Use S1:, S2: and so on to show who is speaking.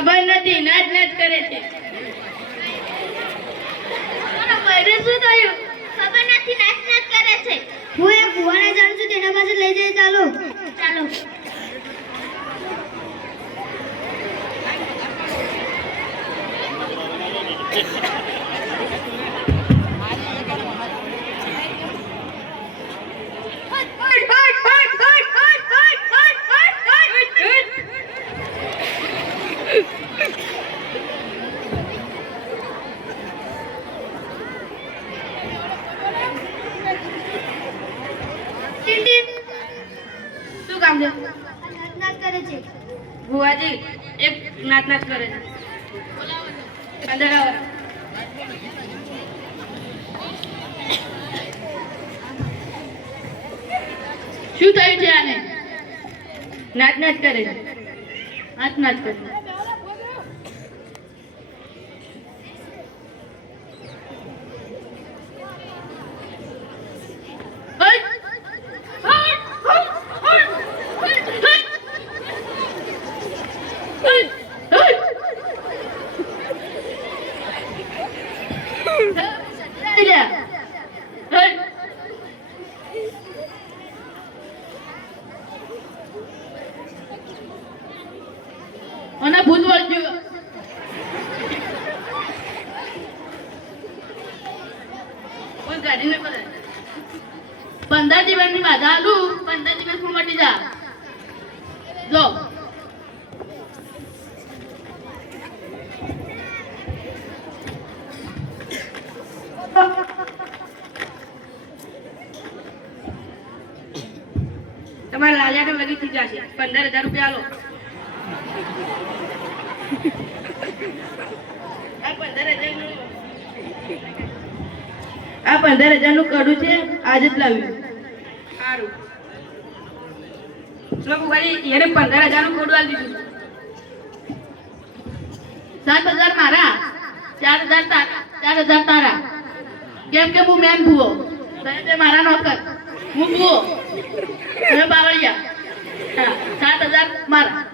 S1: ખબર નથી નાચ નાચ કરે છે.
S2: શું થયું? ખબર નથી નાચ નાચ કરે છે. હું એક ભુવાને જાણું છું તેના પાસે લઈ જઈએ ચાલો. ચાલો.
S1: શું કામ છે?
S2: કરે છે.
S1: ભુવાજી એક નાચ નાચ કરે છે. અંદર આવો શું થયું છે આને? નાચ નાચ કરે છે. નાચ નાચ કરે છે. અને કાઢીને કરે પંદર દિવસની બાધા આલું પંદર દિવસમાં મટી જા જો તમારા લાલિયા તો લગી જશે પંદર હજાર રૂપિયા લો આ પંદર હજારનું નું કડું છે, આજે જ લાવ્યું. સારું. એને પંદર હજારનું કડું આપી દીધું. સાત હજાર મારા, ચાર હજાર તારા, ચાર હજાર તારા. કેમ કે હું મેન ભૂવો. તે મારા નોકર. હું ભૂવો. તમે બાવળિયા. હા, સાત હજાર મારા.